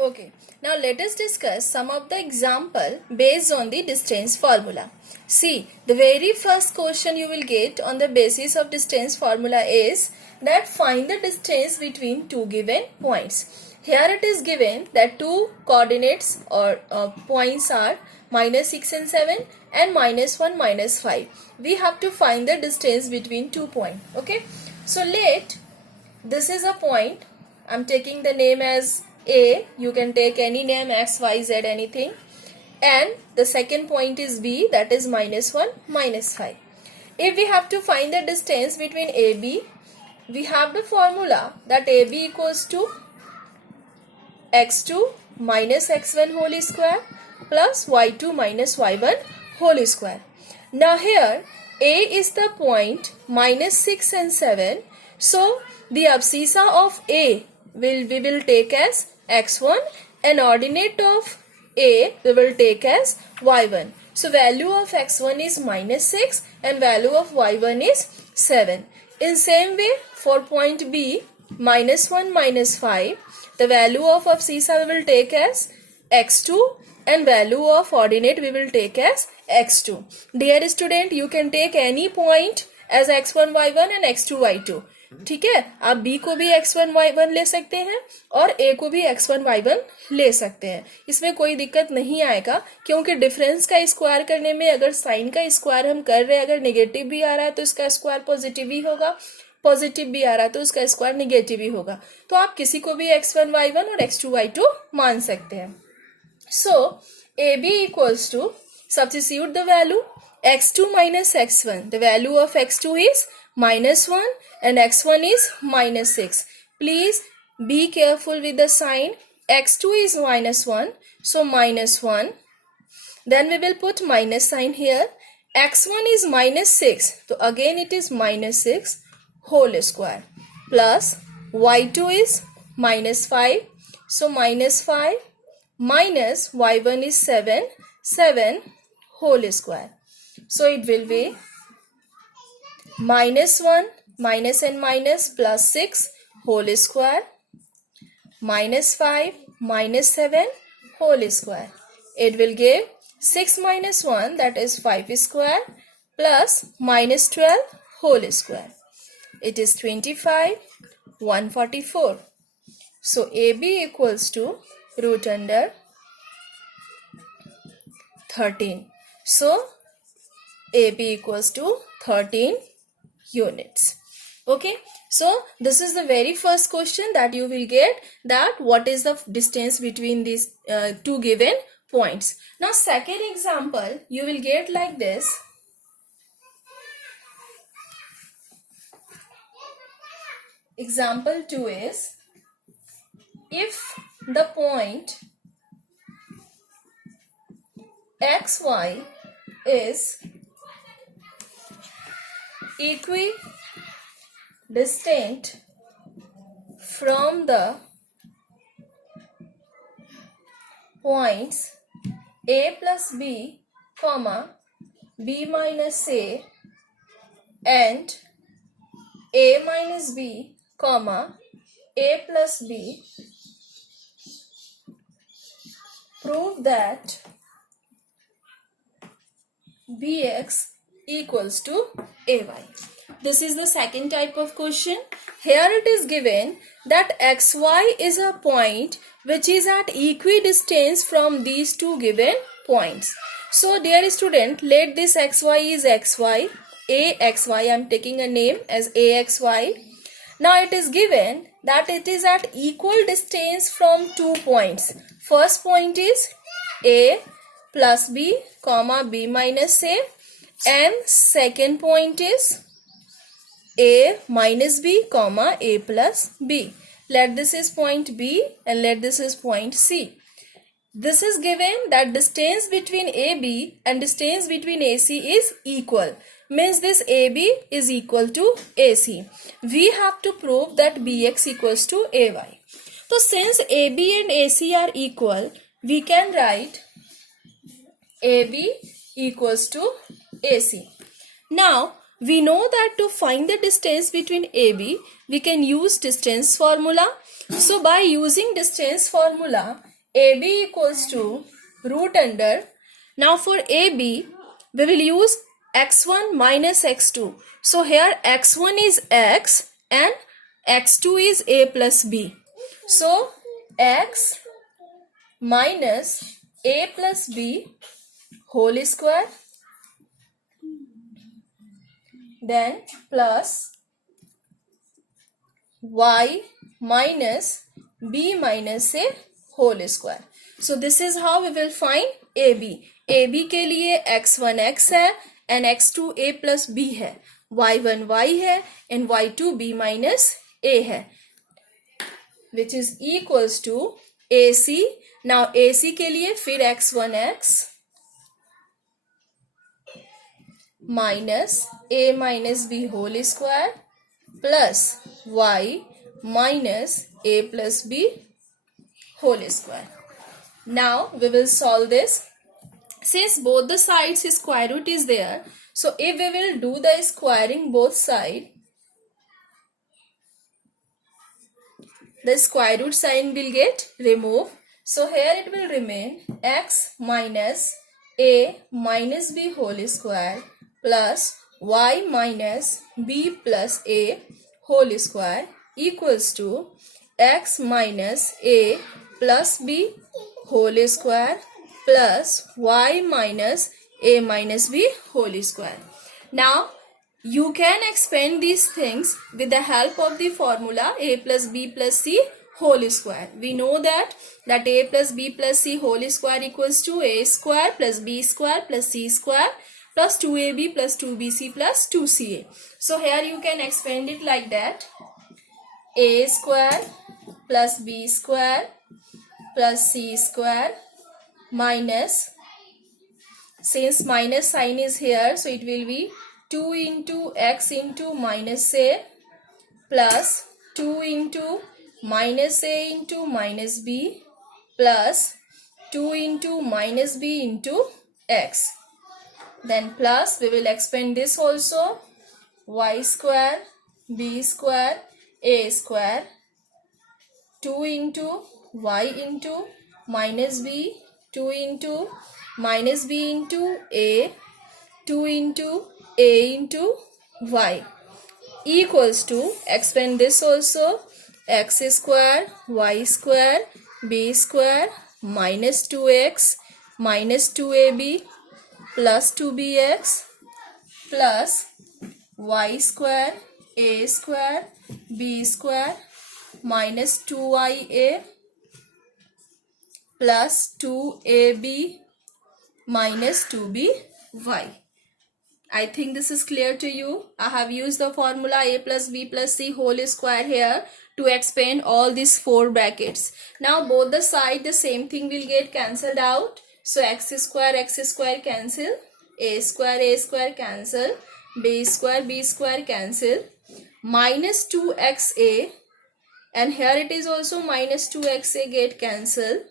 Okay, now let us discuss some of the example based on the distance formula. See, the very first question you will get on the basis of distance formula is that find the distance between two given points. Here it is given that two coordinates or points are -6 and 7 and -1, -5. We have to find the distance between 2 points. Okay, so this is a point. I'm taking the name as A. You can take any name, X, Y, Z, anything. And the second point is B, that is -1, -5. If we have to find the distance between AB, we have the formula that AB equals to x2 minus x1 whole square plus y2 minus y1 whole square. Now here A is the point -6 and 7. So the abscissa of A we will take as x1 and ordinate of A we will take as y1. So value of x1 is -6 and value of y1 is 7. In same way for point B, -1, -5, the value of abscissa we will take as x2 and value of ordinate we will take as x2. Dear student, you can take any point as x1 y1 and x2 y2. ठीक है, आप B को भी x1 y1 ले सकते हैं और A को भी x1 y1 ले सकते हैं. इसमें कोई दिक्कत नहीं आएगा क्योंकि डिफरेंस का स्क्वायर करने में अगर साइन का स्क्वायर हम कर रहे हैं, अगर नेगेटिव भी आ रहा है तो इसका स्क्वायर पॉजिटिव ही होगा, पॉजिटिव भी आ रहा है तो उसका स्क्वायर नेगेटिव ही होगा. तो आप किसी को भी x1 y1 और x2 y2 मान सकते हैं. So AB equals to, substitute the value x2 minus x1. The value of x2 is -1 and x1 is -6. Please be careful with the sign. x2 is -1, so -1. Then we will put minus sign here. x1 is -6, so again it is -6 whole square plus y2 is -5, so -5 minus y1 is 7 whole square. So it will be -1 minus and minus plus 6 whole square -5 minus 7 whole square. It will give 6 minus 1, that is 5 square, plus -12 whole square. It is 25, 144. So AB equals to root under 13. So AB equals to 13 units. Okay, so this is the very first question that you will get, that what is the distance between these two given points. Now second example you will get like this. Example 2 is, if the point xy is equidistant from the points A plus B, comma B minus A and A minus B, comma A plus B, prove that Bx equals to Ay. This is the second type of question. Here it is given that xy is a point which is at equidistance from these two given points. So dear student, let this xy is xy, axy, I am taking a name as axy. Now it is given that it is at equal distance from 2 points. First point is A plus B, comma B minus A, and second point is A minus B, comma A plus B. Let this is point B and let this is point C. This is given that distance between AB and distance between AC is equal. Means this AB is equal to AC. We have to prove that BX equals to AY. So since AB and AC are equal, we can write AB equals to AC. Now we know that to find the distance between AB, we can use distance formula. So by using distance formula, AB equals to root under. Now for AB, we will use x1 minus x2. So here x1 is x and x2 is a plus b. So x minus a plus b whole square, then plus y minus b minus a whole square. So this is how we will find AB. AB के लिए x1 x है and x2 a plus b है, y1 y है and y2 b minus a है, which is equals to AC. Now AC के लिए फिर x1 x minus a minus b whole square plus y minus a plus b whole square. Now we will solve this. Since both the sides square root is there, so if we will do the squaring both sides, the square root sign will get removed. So here it will remain x minus a minus b whole square plus y minus b plus a whole square equals to x minus a plus b whole square plus y minus a minus b whole square. Now you can expand these things with the help of the formula a plus b plus c whole square. We know that a plus b plus c whole square equals to a square plus b square plus c square plus 2ab plus 2bc plus 2ca. So here you can expand it like that. A square plus b square plus c square minus, since minus sign is here, so it will be 2 into x into minus a plus 2 into minus a into minus b plus 2 into minus b into x. Then plus we will expand this also, y square b square a square 2 into y into minus b 2 into minus b into a 2 into a into y equals to, expand this also, x square y square b square minus 2x minus 2ab plus 2bx plus y square a square b square minus 2ya plus 2ab minus 2by. I think this is clear to you. I have used the formula a plus b plus c whole square here to expand all these four brackets. Now both the side the same thing will get cancelled out. So x square cancel, a square cancel, b square cancel, minus 2xa, and here it is also minus 2xa get cancelled,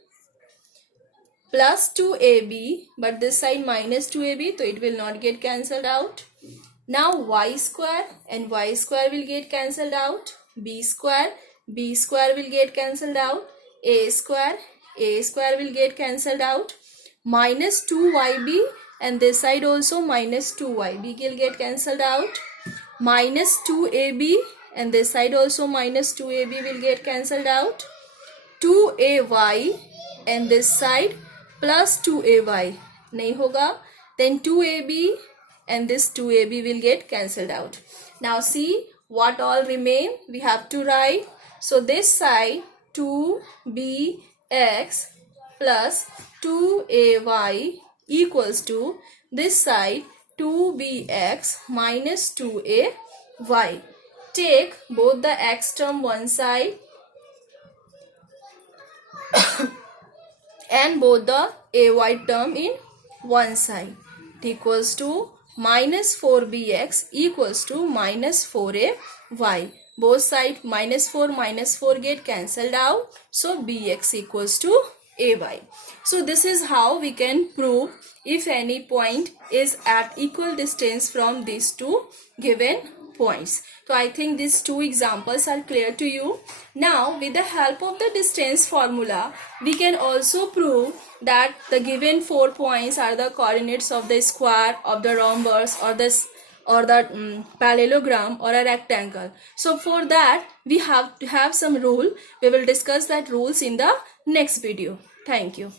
plus 2ab, but this side minus 2ab, so it will not get cancelled out. Now y square and y square will get cancelled out, b square will get cancelled out, a square will get cancelled out, minus 2yb and this side also minus 2yb will get cancelled out, minus 2ab and this side also minus 2ab will get cancelled out, 2ay and this side plus 2ay nahi hoga, then 2ab and this 2ab will get cancelled out. Now see what all remain, we have to write. So this side 2bx plus 2ay equals to this side 2bx minus 2ay. Take both the x term one side and both the ay term in one side. It equals to minus 4bx equals to minus 4ay. Both sides minus 4 get cancelled out. So bx equals to ay. So this is how we can prove if any point is at equal distance from these two given points. So I think these two examples are clear to you. Now with the help of the distance formula, we can also prove that the given 4 points are the coordinates of the square, of the rhombus, or the parallelogram, or a rectangle. So for that we have to have some rule. We will discuss that rules in the next video. Thank you.